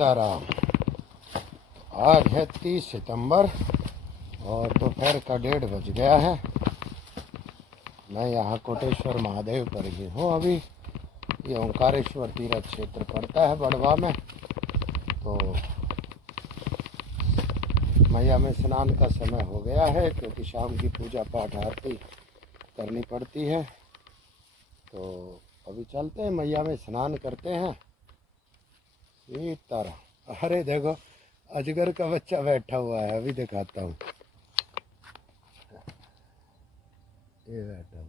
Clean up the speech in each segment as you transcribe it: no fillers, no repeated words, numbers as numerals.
सीताराम। आज है 30 सितंबर और दोपहर का 1:30 बज गया है। मैं यहाँ कोटेश्वर महादेव पर ही हूँ। अभी ये ओंकारेश्वर तीर्थ क्षेत्र पड़ता है बड़वा में। तो मैया में स्नान का समय हो गया है, क्योंकि शाम की पूजा पाठ आरती करनी पड़ती है। तो अभी चलते हैं, मैया में स्नान करते हैं। सीताराम। अरे देखो, अजगर का बच्चा बैठा हुआ है, अभी दिखाता हूँ। ये बैठा हुआ।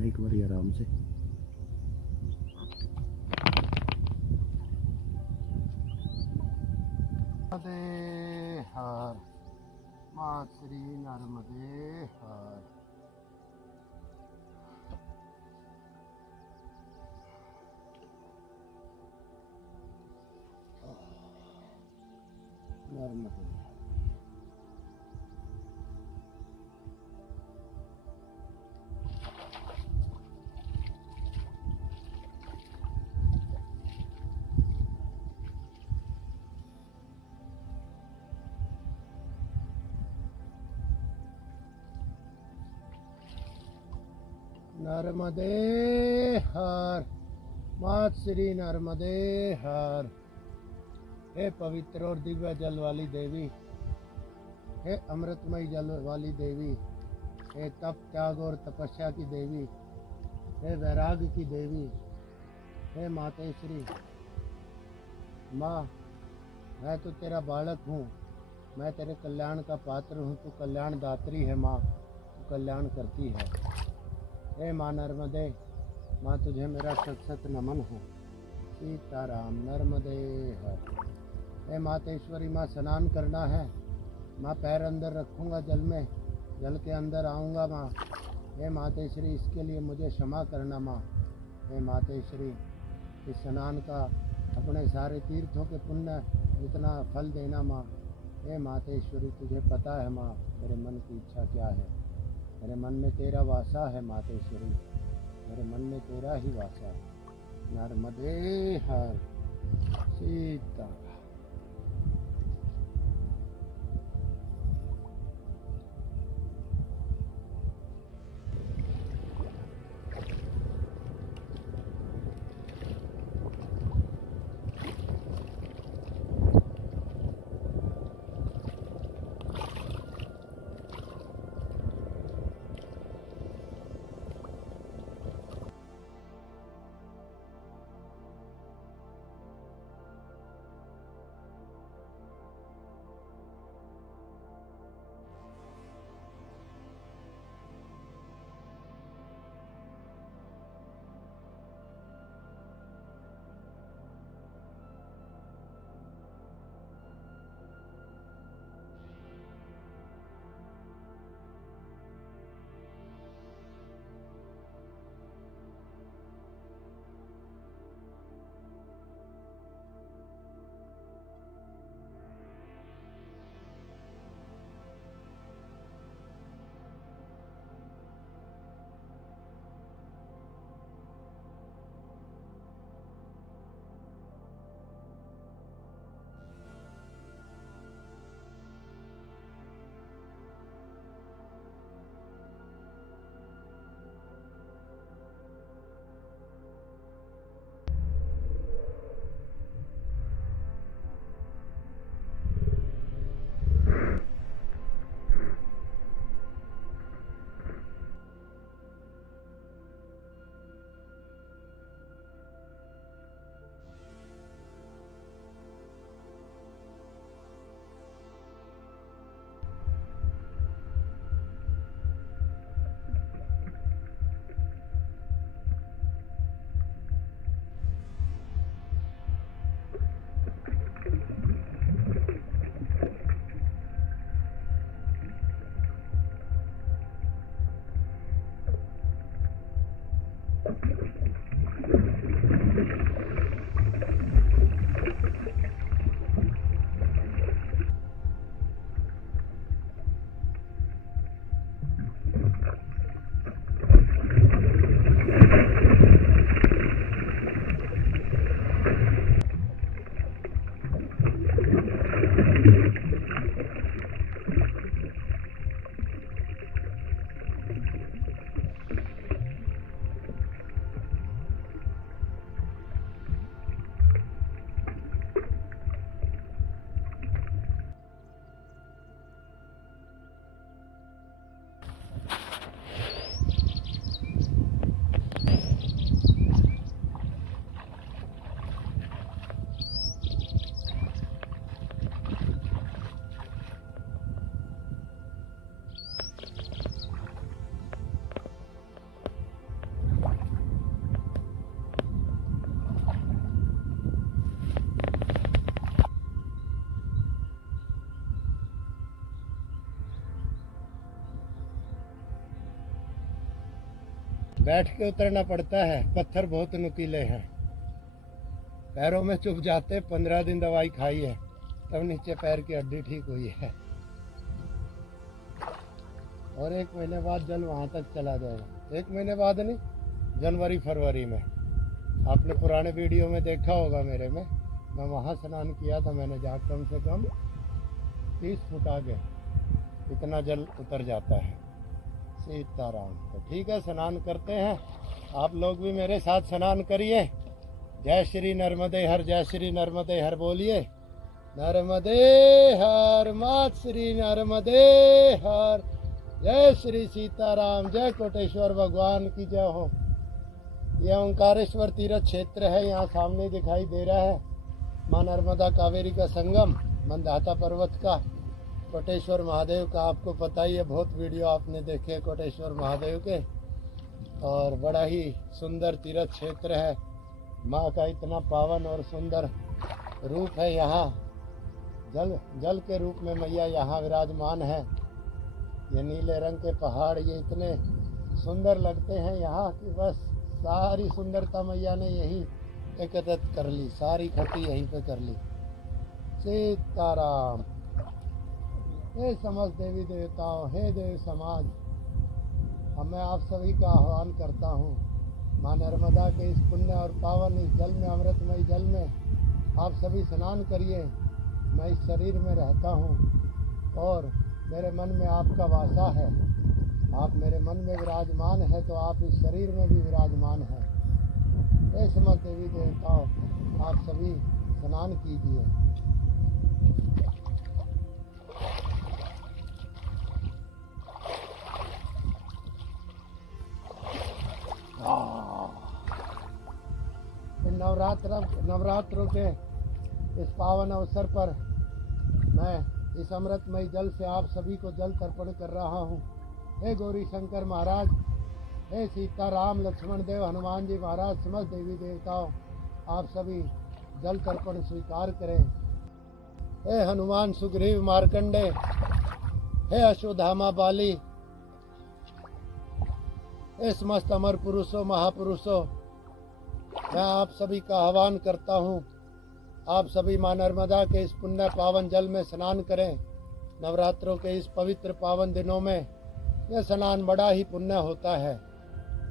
एक बार आराम से। नर्मदे हर, माँ श्री नर्मदे हर। नर्मदे नर्मदे हर, माँ श्री नर्मदे हर। हे पवित्र और दिव्य जल वाली देवी, हे अमृतमय जल वाली देवी, हे तप त्याग और तपस्या की देवी, हे वैराग्य की देवी, हे मातेश्वरी। माँ, मैं तो तेरा बालक हूँ, मैं तेरे कल्याण का पात्र हूँ। तू कल्याण दात्री है माँ, तू कल्याण करती है। हे माँ नर्मदे, माँ तुझे मेरा सत सत नमन है। सीताराम। नर्मदे हर। हे मातेश्वरी माँ, स्नान करना है माँ। पैर अंदर रखूँगा जल में, जल के अंदर आऊँगा माँ। हे मातेश्वरी, इसके लिए मुझे क्षमा करना माँ। हे मातेश्वरी, इस स्नान का अपने सारे तीर्थों के पुण्य जितना फल देना माँ। हे मातेश्वरी, तुझे पता है माँ मेरे मन की इच्छा क्या है। मेरे मन में तेरा वासा है मातेश्वरी, मेरे मन में तेरा ही वासा है। नर्मदे हर। सीता। बैठ के उतरना पड़ता है, पत्थर बहुत नुकीले हैं, पैरों में चुभ जाते। 15 दिन दवाई खाई है तब नीचे पैर की हड्डी ठीक हुई है, और 1 महीने बाद जल वहाँ तक चला जाएगा। 1 महीने बाद नहीं, जनवरी फरवरी में। आपने पुराने वीडियो में देखा होगा मेरे में, मैं वहाँ स्नान किया था। मैंने जहाँ कम से कम 30 फुट आगे इतना जल उतर जाता है। सीताराम। तो ठीक है, स्नान करते हैं। आप लोग भी मेरे साथ स्नान करिए। जय श्री नर्मदे हर, जय श्री नर्मदे हर बोलिए। नर्मदे हर, मात श्री नर्मदे हर। जय श्री सीताराम, जय कोटेश्वर भगवान की जय हो। यह ओंकारेश्वर तीर्थ क्षेत्र है, यहाँ सामने दिखाई दे रहा है माँ नर्मदा कावेरी का संगम, मंदाता पर्वत का, कोटेश्वर महादेव का। आपको पता ही है, बहुत वीडियो आपने देखे कोटेश्वर महादेव के, और बड़ा ही सुंदर तीर्थ क्षेत्र है। माँ का इतना पावन और सुंदर रूप है यहाँ, जल के रूप में मैया यहाँ विराजमान है। ये नीले रंग के पहाड़ ये इतने सुंदर लगते हैं यहाँ कि बस सारी सुंदरता मैया ने यही एकत्रित कर ली, सारी इकट्ठी यहीं पे कर ली। सीताराम। हे समस्त देवी देवताओं, हे देव समाज, अब मैं आप सभी का आह्वान करता हूँ, माँ नर्मदा के इस पुण्य और पावन इस जल में, अमृतमय जल में आप सभी स्नान करिए। मैं इस शरीर में रहता हूँ और मेरे मन में आपका वासा है। आप मेरे मन में विराजमान है तो आप इस शरीर में भी विराजमान हैं। हे समस्त देवी देवताओं, आप सभी स्नान कीजिए। नवरात्रों के इस पावन अवसर पर मैं इस अमृतमय जल से आप सभी को जल तर्पण कर रहा हूँ। हे गौरी शंकर महाराज, हे सीता राम लक्ष्मण देव हनुमान जी महाराज, समस्त देवी देवताओं, आप सभी जल तर्पण स्वीकार करें। हे हनुमान सुग्रीव मार्कंडे, हे अश्वत्थामा बाली, हे समस्त अमर पुरुषों महापुरुषों, मैं आप सभी का आह्वान करता हूँ, आप सभी माँ नर्मदा के इस पुण्य पावन जल में स्नान करें। नवरात्रों के इस पवित्र पावन दिनों में यह स्नान बड़ा ही पुण्य होता है।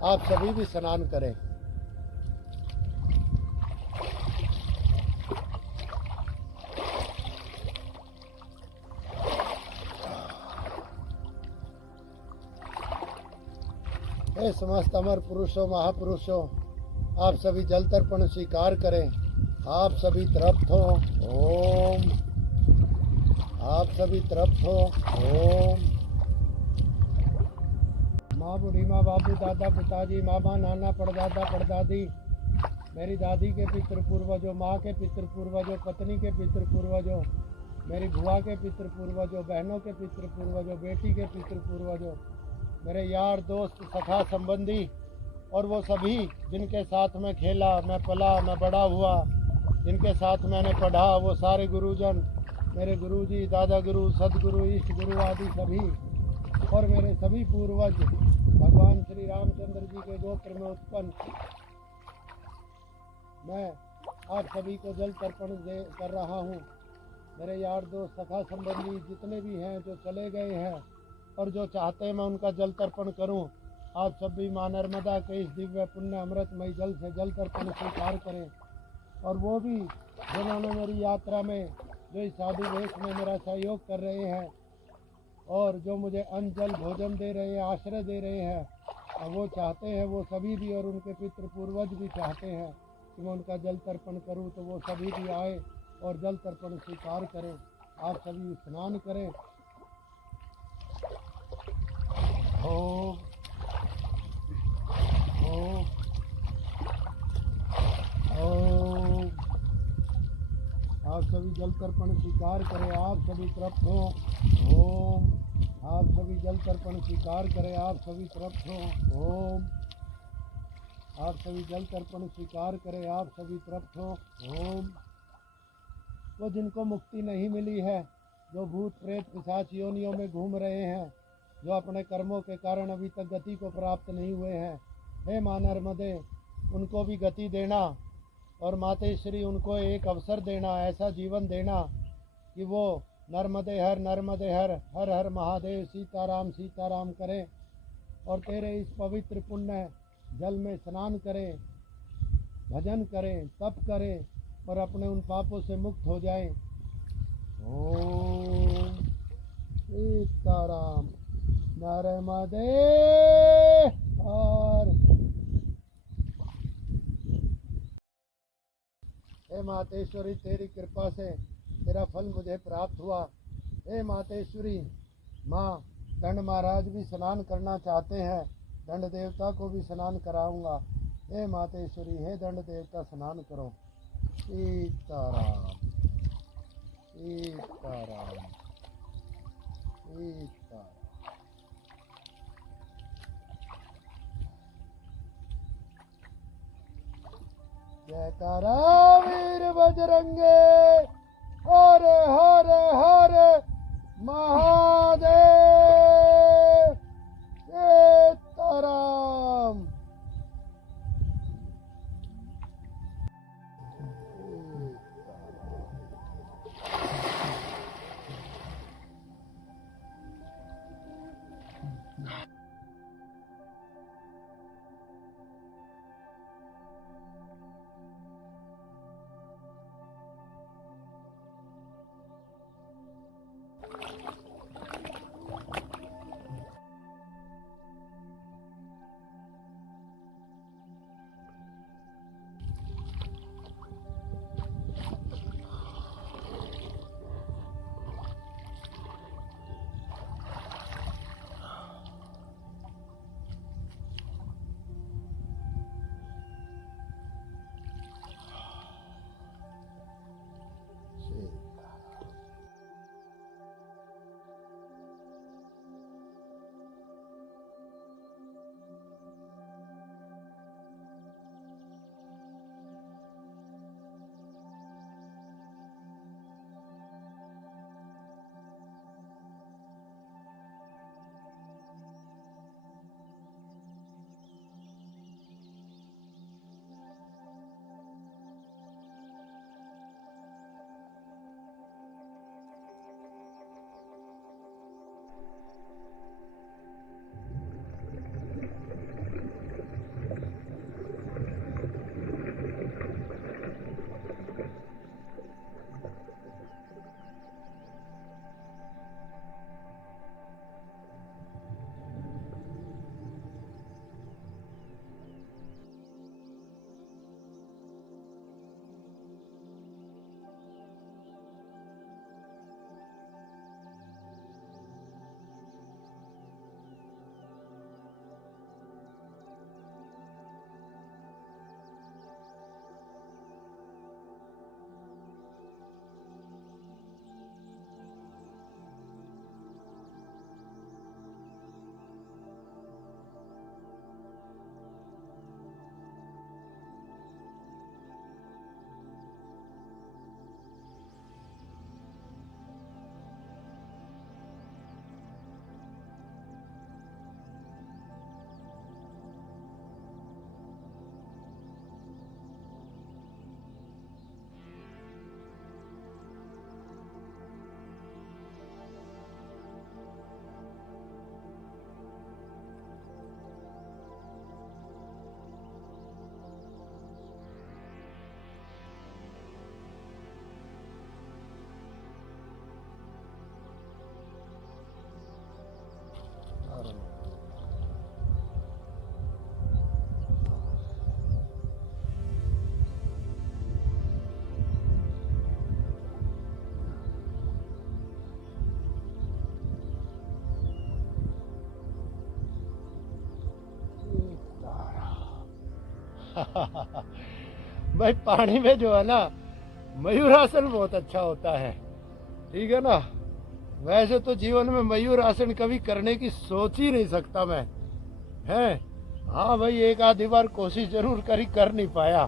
आप सभी भी स्नान करें। हे समस्त अमर पुरुषों महापुरुषों, आप सभी जल तर्पण स्वीकार करें। आप सभी तृप्त हो। ओम। आप सभी तृप्त हो। ओम। माँ बूढ़ी, माँ बाबू, दादा पिताजी, मामा नाना परदादा परदादी, मेरी दादी के पितृ पूर्वजों, माँ के पितृ पूर्वजों, पत्नी के पितृ पूर्वजों, मेरी बुआ के पितृ पूर्वजों, बहनों के पितृ पूर्वजों, बेटी के पितृ पूर्वजों, मेरे यार दोस्त सखा संबंधी, और वो सभी जिनके साथ मैं खेला, मैं पला, मैं बड़ा हुआ, जिनके साथ मैंने पढ़ा, वो सारे गुरुजन, मेरे गुरुजी, दादा गुरु, सदगुरु, इष्ट गुरु आदि सभी, और मेरे सभी पूर्वज भगवान श्री रामचंद्र जी के गोत्र में उत्पन्न, मैं आप सभी को जल तर्पण कर रहा हूँ। मेरे यार दोस्त सखा संबंधी जितने भी हैं, जो चले गए हैं और जो चाहते हैं मैं उनका जल तर्पण करूँ, आप सभी माँ नर्मदा के इस दिव्य पुण्य अमृतमय जल से जल तर्पण स्वीकार करें। और वो भी जिन्होंने मेरी यात्रा में, जो इस साधु वेश में मेरा सहयोग कर रहे हैं और जो मुझे अन्न जल भोजन दे रहे हैं, आश्रय दे रहे हैं, और वो चाहते हैं, वो सभी भी, और उनके पितृ पूर्वज भी चाहते हैं कि मैं उनका जल तर्पण करूं, तो वो सभी भी आए और जल तर्पण स्वीकार करें। आप सभी स्नान करें। ओम ओम ओम। आप सभी जल तर्पण स्वीकार करें। आप सभी तृप्त हो। ओम। आप सभी जल तर्पण स्वीकार करें। आप सभी तृप्त हो। ओम। आप सभी जल तर्पण स्वीकार करें। आप सभी तृप्त हो। ओम। वो जिनको मुक्ति नहीं मिली है, जो भूत प्रेत पिशाच योनियों में घूम रहे हैं, जो अपने कर्मों के कारण अभी तक गति को प्राप्त नहीं हुए हैं, हे माँ नर्मदे, उनको भी गति देना और मातेश्वरी उनको एक अवसर देना, ऐसा जीवन देना कि वो नर्मदे हर हर हर महादेव सीताराम सीताराम करें और तेरे इस पवित्र पुण्य जल में स्नान करें, भजन करें, तप करें और अपने उन पापों से मुक्त हो जाएं। ओम सीताराम नर्मदे हर। हे मातेश्वरी, तेरी कृपा से तेरा फल मुझे प्राप्त हुआ। हे मातेश्वरी, माँ दंड महाराज भी स्नान करना चाहते हैं, दंड देवता को भी स्नान कराऊंगा। हे मातेश्वरी, हे दंड देवता स्नान करो। सीताराम सीताराम सीताराम। जयकारा वीर बजरंगे, हर हर हर महादेव। सीताराम। भाई पानी में जो है ना, मयूरासन बहुत अच्छा होता है, ठीक है ना। वैसे तो जीवन में मयूरासन कभी करने की सोच ही नहीं सकता मैं, हैं। हाँ भाई, एक आधी बार कोशिश जरूर करी, कर नहीं पाया,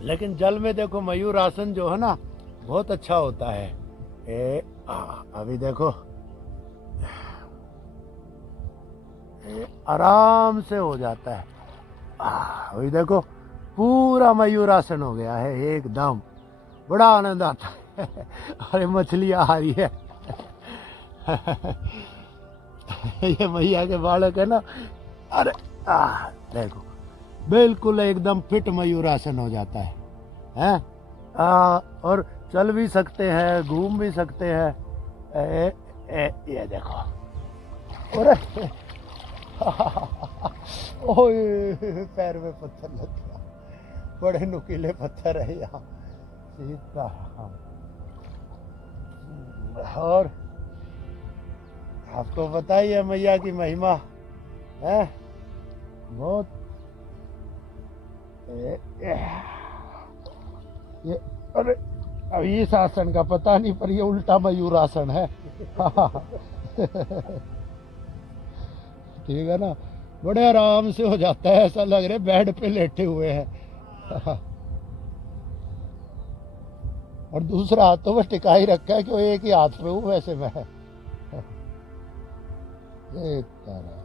लेकिन जल में देखो मयूरासन जो है ना बहुत अच्छा होता है। अभी देखो आराम से हो जाता है। वही देखो पूरा मयूरासन हो गया है एकदम, बड़ा आनंद आता है। अरे मछलियां आ रही है। ये मैया के बालक है ना। अरे देखो बिल्कुल एकदम फिट मयूरासन हो जाता है। और चल भी सकते हैं, घूम भी सकते हैं। ये देखो, अरे ओए पैर में पत्थर लग गया, बड़े नुकीले पत्थर है यहाँ सीधा। और आपको पता ही है मैया की महिमा है बहुत। ये अरे अब इस आसन का पता नहीं, पर ये उल्टा मयूर आसन है। ठीक है ना, बड़े आराम से हो जाता है, ऐसा लग रहा है बेड पे लेटे हुए हैं। और दूसरा हाथों में टिका ही रखा है कि वो एक ही हाथ पे हूँ वैसे मैं। एक तरह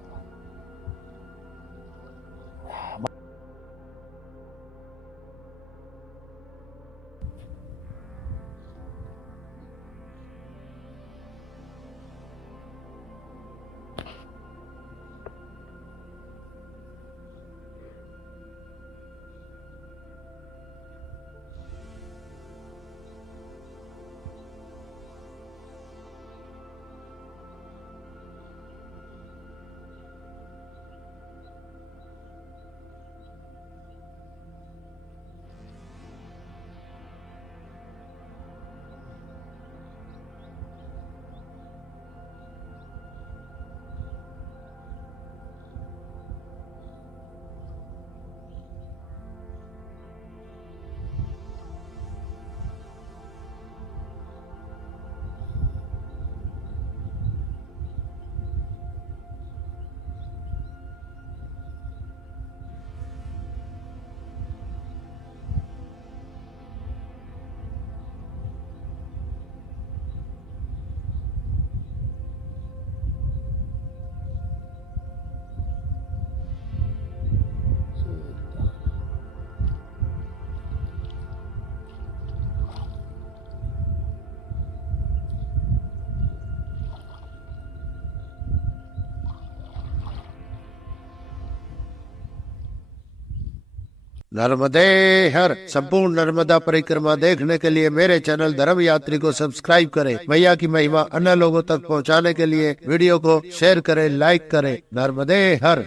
नर्मदे हर। संपूर्ण नर्मदा परिक्रमा देखने के लिए मेरे चैनल धर्म यात्री को सब्सक्राइब करें। मैया की महिमा अन्य लोगों तक पहुंचाने के लिए वीडियो को शेयर करें, लाइक करें। नर्मदे हर।